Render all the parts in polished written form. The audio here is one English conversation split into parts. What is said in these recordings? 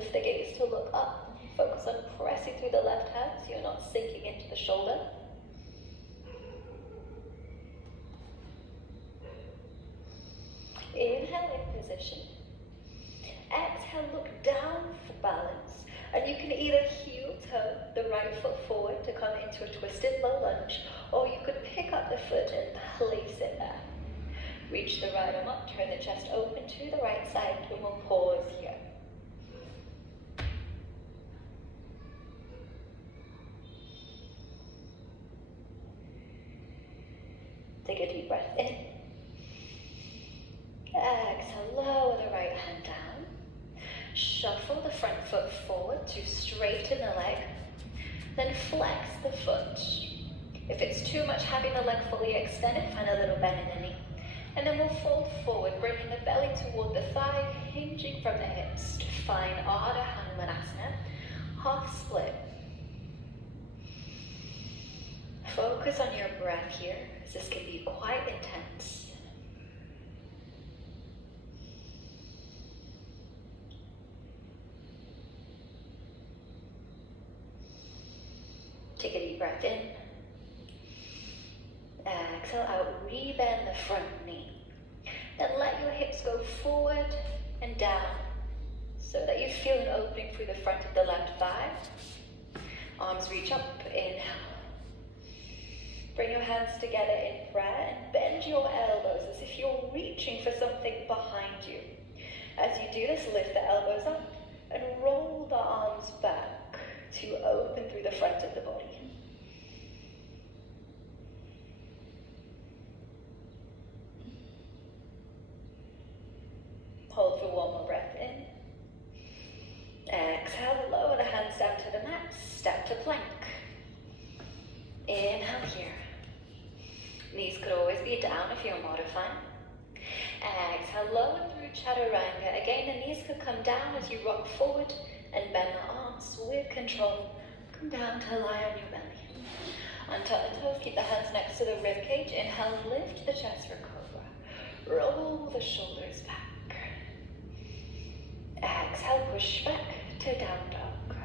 lift the gaze to look up. Focus on pressing through the left hand so you're not sinking into the shoulder. Inhale in position. Exhale, look down for balance. And you can either heel toe the right foot forward to come into a twisted low lunge, or you could pick up the foot and place it there. Reach the right arm up, turn the chest open to the right side, and we'll pause here. Take a deep breath in. Exhale, lower the right hand down. Shuffle the front foot forward to straighten the leg. Then flex the foot. If it's too much having the leg fully extended, find a little bend in the knee. And then we'll fold forward, bringing the belly toward the thigh, hinging from the hips to find Ardha Hanumanasana, half split. Focus on your breath here, as this can be quite intense. Take a deep breath in. Exhale out, rebend the front knee. Then let your hips go forward and down so that you feel an opening through the front of the left thigh. Arms reach up, inhale. Bring your hands together in prayer and bend your elbows as if you're reaching for something behind you. As you do this, lift the elbows up and roll the arms back to open through the front of the body. Hold for one more breath in. Exhale, lower the hands down to the mat, step to plank. Inhale here. Knees could always be down if you're modifying. Exhale, lower through chaturanga. Again, the knees could come down as you rock forward and bend the arms with control. Come down to lie on your belly. Untuck the toes, keep the hands next to the rib cage. Inhale, lift the chest for cobra. Roll the shoulders back. Exhale, push back to down dog.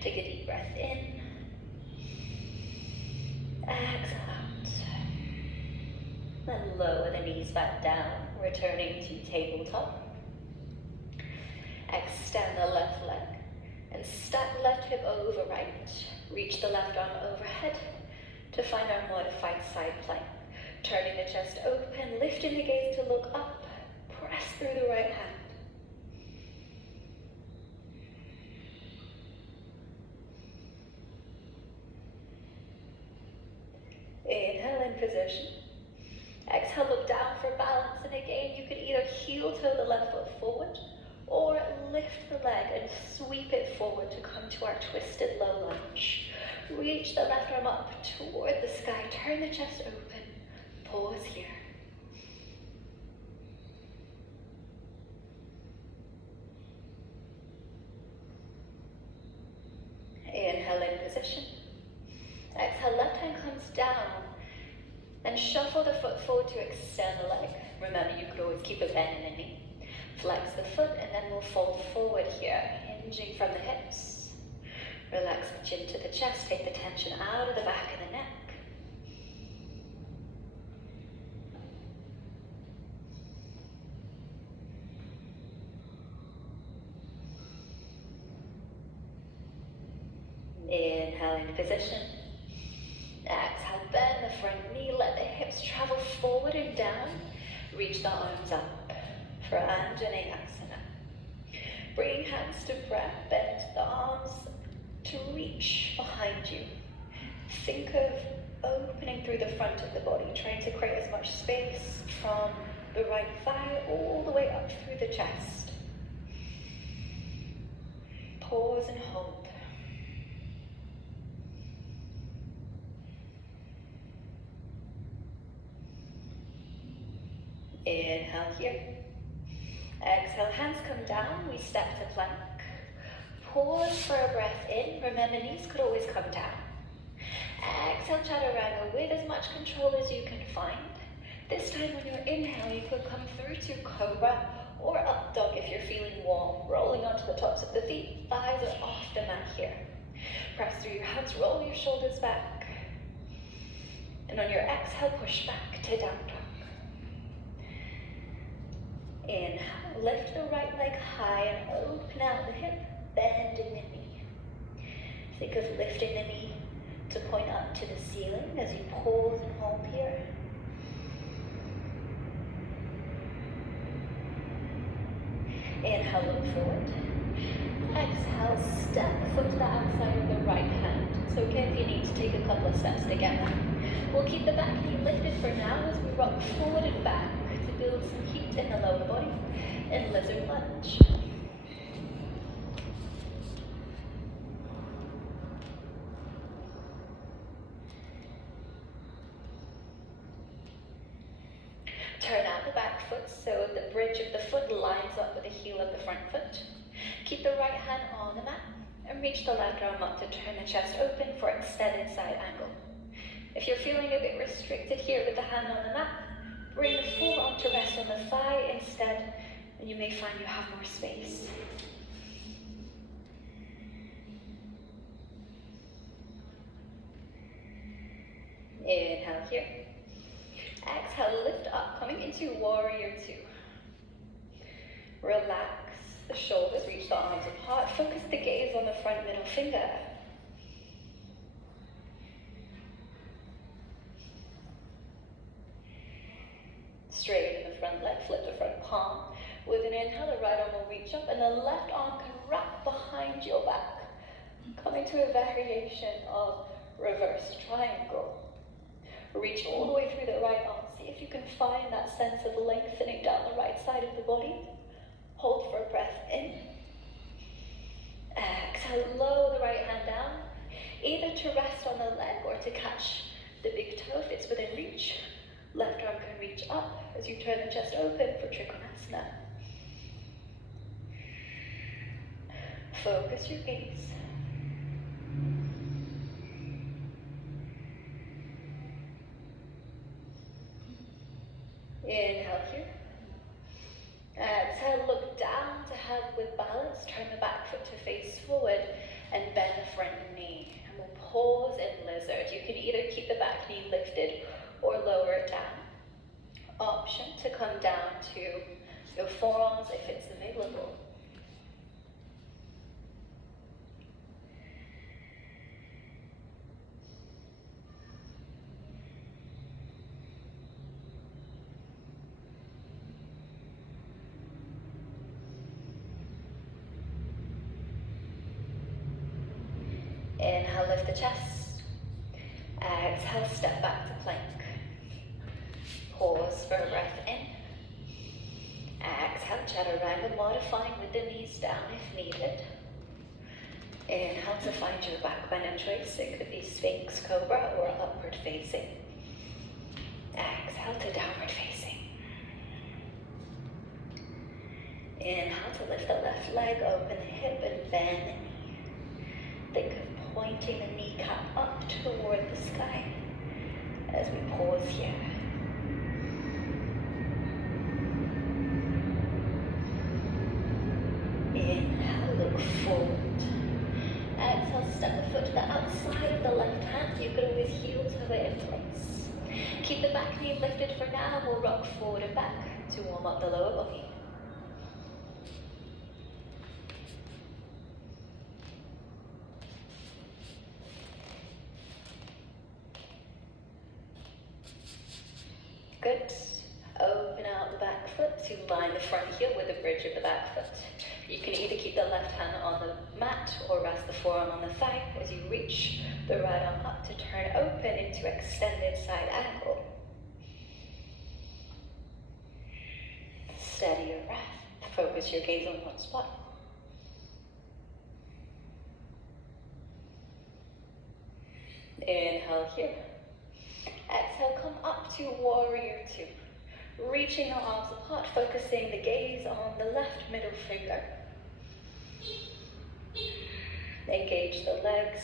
Take a deep breath in. Exhale out. Then lower the knees back down, returning to tabletop. Extend the left leg and stack left hip over right. Reach the left arm overhead to find our modified side plank. Turning the chest open, lifting the gaze to look up. Press through the right hand. Inhale in position. Exhale, look down for balance. And again, you could either heel toe the left foot forward or lift the leg and sweep it forward to come to our twisted low lunge. Reach the left arm up toward the sky. Turn the chest open. Pause here. Inhale in position. Exhale, left hand comes down. Then shuffle the foot forward to extend the leg. Remember, you could always keep a bend in the knee. Flex the foot and then we'll fold forward here, hinging from the hips. Relax the chin to the chest, take the tension out of the back of the neck. Inhale into position. Exhale, bend the front knee, let the hips travel forward and down. Reach the arms up for Anjaneyasana. Bring hands to prayer, bend the arms to reach behind you. Think of opening through the front of the body, trying to create as much space from the right thigh all the way up through the chest. Pause and hold. Inhale here. Exhale, hands come down, we step to plank. Pause for a breath in. Remember, knees could always come down. Exhale, chaturanga with as much control as you can find. This time when you're inhaling, you could come through to cobra or up dog if you're feeling warm, rolling onto the tops of the feet. Thighs are off the mat here. Press through your hands, roll your shoulders back. And on your exhale, push back to down dog. Inhale, lift the right leg high and open out the hip, bending the knee. Think of lifting the knee to point up to the ceiling as you pause and hold here. Inhale, look forward. Exhale, step the foot to the outside of the right hand. It's okay if you need to take a couple of steps together. We'll keep the back knee lifted for now as we rock forward and back to build some heat in the lower body in lizard lunge. Turn out the back foot so the bridge of the foot lines up with the heel of the front foot. Keep the right hand on the mat and reach the left arm up to turn the chest open for extended side angle. If you're feeling a bit restricted here with the hand on the mat, bring the forearm to rest on the thigh instead, and you may find you have more space. Inhale here. Exhale, lift up, coming into warrior two. Relax the shoulders, reach the arms apart, focus the gaze on the front middle finger. Straighten the front leg, flip the front palm. With an inhale, the right arm will reach up and the left arm can wrap behind your back. Coming to a variation of reverse triangle. Reach all the way through the right arm. See if you can find that sense of lengthening down the right side of the body. Hold for a breath in. Exhale, lower the right hand down, either to rest on the leg or to catch the big toe if it's within reach. Left arm can reach up as you turn the chest open for Trikonasana. Focus your gaze. Inhale here. Exhale, look down to help with balance. Turn the back foot to face forward and bend the front knee. And we'll pause in lizard. You can either keep the back knee lifted or lower it down. Option to come down to your forearms if it's available. Inhale, lift the chest. Exhale, step back to plank. Pause for a breath in. Exhale, chaturanga, modifying with the knees down if needed. Inhale to find your back bend and choice. It could be Sphinx, Cobra, or upward facing. Exhale to downward facing. Inhale to lift the left leg, open the hip and bend the knee. Think of pointing the kneecap up toward the sky as we pause here. Inhale, look forward. Exhale, step the foot to the outside of the left hand. You can always heel toe it in place. Keep the back knee lifted for now. We'll rock forward and back to warm up the lower body. Good. Open out the back foot to line the front heel with the bridge of the back foot. You can either keep the left hand on the mat or rest the forearm on the thigh as you reach the right arm up to turn open into extended side angle. Steady your breath. Focus your gaze on one spot. Inhale here. Exhale, come up to warrior two. Reaching the arms apart, focusing the gaze on the left middle finger. Engage the legs.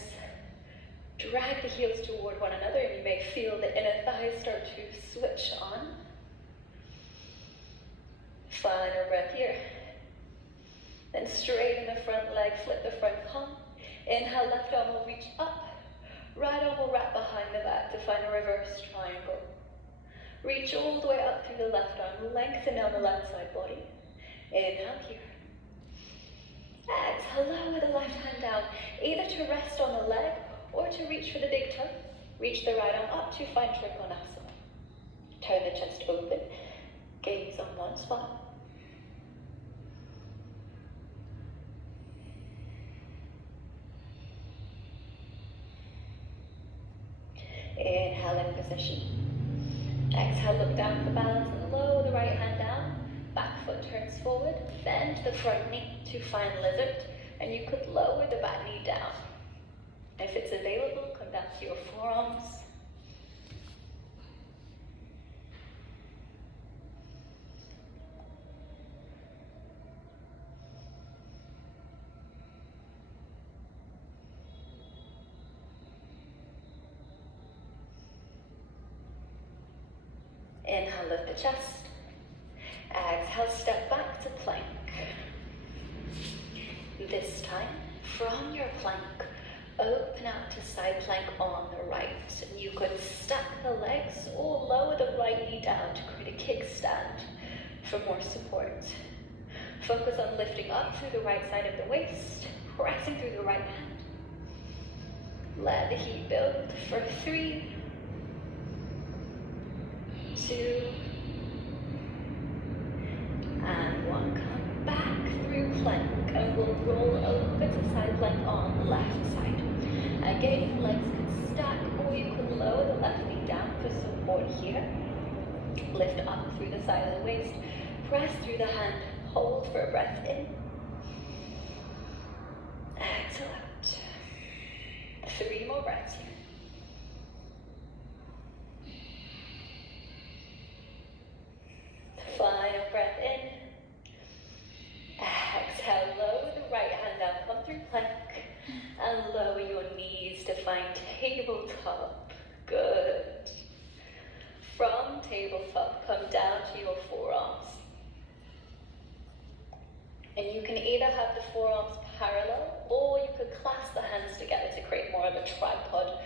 Drag the heels toward one another, and you may feel the inner thighs start to switch on. Final breath here. Then straighten the front leg, flip the front palm. Inhale, left arm will reach up. Right arm will wrap behind the back to find a reverse triangle. Reach all the way up through the left arm, lengthen down the left side body. Inhale here. Exhale, lower the left hand down, either to rest on the leg or to reach for the big toe. Reach the right arm up to find Trikonasana. Turn the chest open, gaze on one spot. Inhale in position. Exhale, look down for balance and lower the right hand down. Back foot turns forward. Bend the front knee to find lizard. And you could lower the back knee down. If it's available, come down to your forearms. Inhale, lift the chest. Exhale, step back to plank. This time, from your plank, open out to side plank on the right. And you could stack the legs or lower the right knee down to create a kickstand for more support. Focus on lifting up through the right side of the waist, pressing through the right hand. Let the heat build for 3, 2, and 1. Come back through plank and we'll roll over to side plank on the left side. Again, your legs can stack or you can lower the left knee down for support here. Lift up through the side of the waist. Press through the hand. Hold for a breath in. Exhale out. 3 more breaths here. Final breath in. Exhale, lower the right hand down, come through plank, and lower your knees to find tabletop. Good. From tabletop, come down to your forearms. And you can either have the forearms parallel, or you could clasp the hands together to create more of a tripod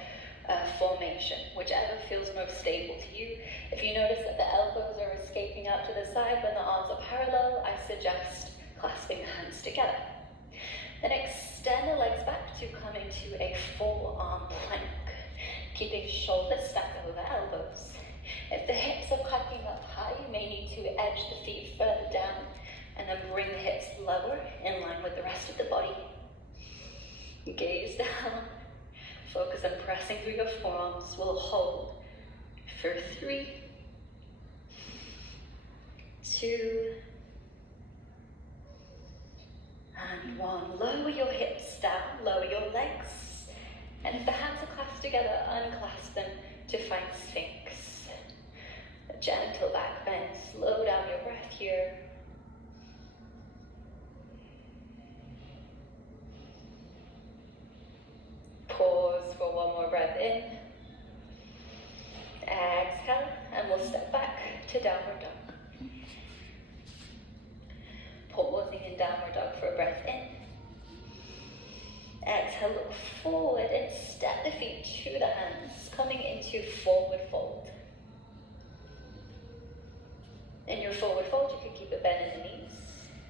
formation, whichever feels most stable to you. If you notice that the elbows are escaping out to the side when the arms are parallel, I suggest clasping the hands together. Then extend the legs back to come into a forearm plank, keeping shoulders stacked over elbows. If the hips are cracking up high, you may need to edge the feet further down and then bring the hips lower in line with the rest of the body. Gaze down. Focus on pressing through your forearms. We'll hold for 3, 2, and 1. Lower your hips down, lower your legs. And if the hands are clasped together, unclasp them to find Sphinx. A gentle back bend. Slow down your breath here. Pause for 1 more breath in. Exhale, and we'll step back to downward dog. Pausing in downward dog for a breath in. Exhale, look forward and step the feet to the hands, coming into forward fold. In your forward fold, you can keep a bend in the knees.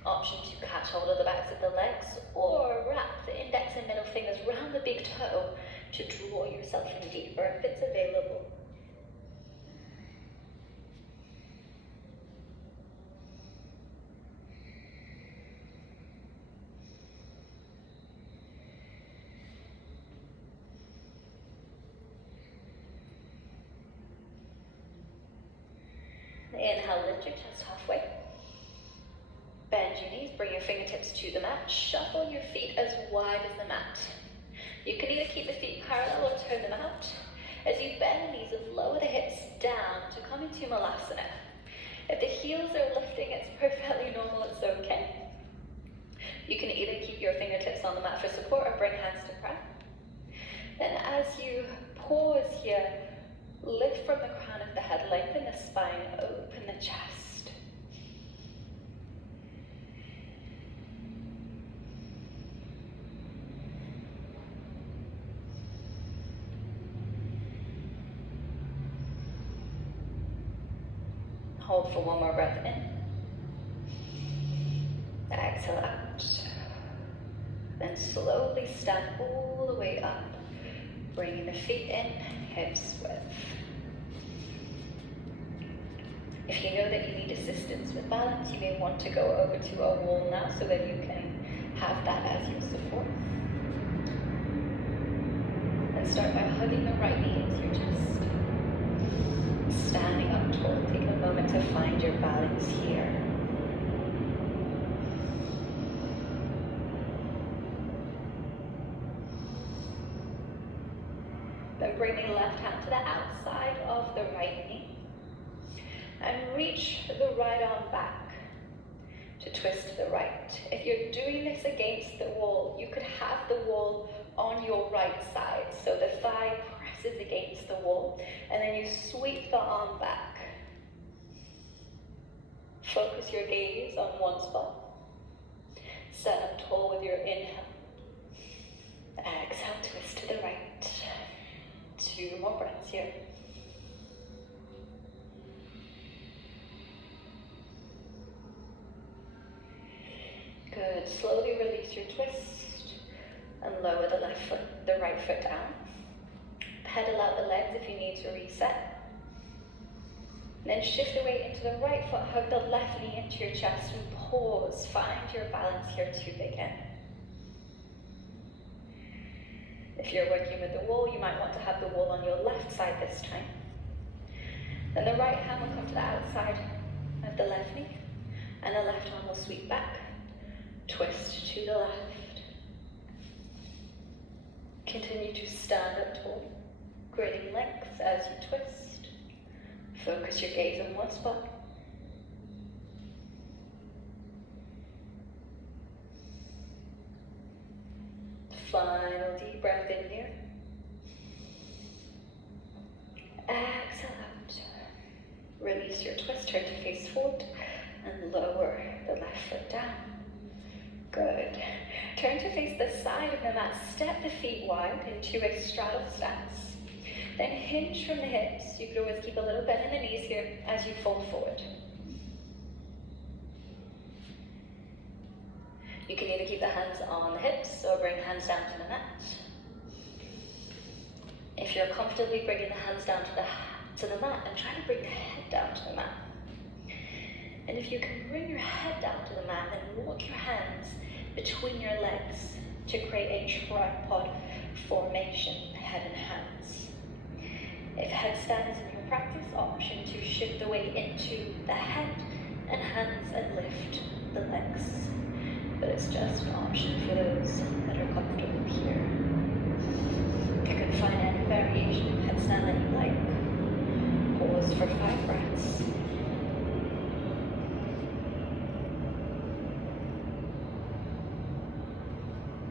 Option to catch hold of the backs of the legs or wrap the index and middle fingers round the big toe to draw yourself in deeper if it's available. Inhale, lift your chest halfway. Bend your knees, bring your fingertips to the mat. Shuffle your feet as wide as the mat. You can either keep the feet parallel or turn them out. As you bend the knees, lower the hips down to come into Malasana. If the heels are lifting, it's perfectly normal, it's okay. You can either keep your fingertips on the mat for support or bring hands to prayer. Then as you pause here, lift from the crown of the head, lengthen the spine, open the chest. Hold for one more breath in. Exhale out. Then slowly stand all the way up, bringing the feet in, hips width. If you know that you need assistance with balance, you may want to go over to a wall now so that you can have that as your support. And start by hugging the right knee into your chest. Standing up tall, take a moment to find your balance here. Then bring the left hand to the outside of the right knee. And reach the right arm back to twist to the right. If you're doing this against the wall, you could have the wall on your right side. So the thigh presses against the wall, and then you sweep the arm back. Focus your gaze on one spot. Set up tall with your inhale. Exhale, twist to the right. 2 more breaths here. Good. Slowly release your twist and lower the right foot down. Pedal out the legs if you need to reset. Then shift the weight into the right foot, hug the left knee into your chest and pause. Find your balance here to begin. If you're working with the wall, you might want to have the wall on your left side this time. Then the right hand will come to the outside of the left knee, and the left arm will sweep back. Twist to the left. Continue to stand up tall, creating length as you twist. Focus your gaze on one spot. Final deep breath in here. Exhale out. Release your twist, turn to face forward, and lower the left foot down. Good. Turn to face the side of the mat. Step the feet wide into a straddle stance. Then hinge from the hips. You could always keep a little bend in the knees here as you fold forward. You can either keep the hands on the hips or bring hands down to the mat. If you're comfortably bringing the hands down to the mat, and try to bring the head down to the mat. And if you can bring your head down to the mat, then walk your hands between your legs to create a tripod formation, head and hands. If headstand is in your practice, option to shift the weight into the head and hands and lift the legs. But it's just an option for those that are comfortable here. You can find any variation of headstand that you like. Pause for 5 breaths.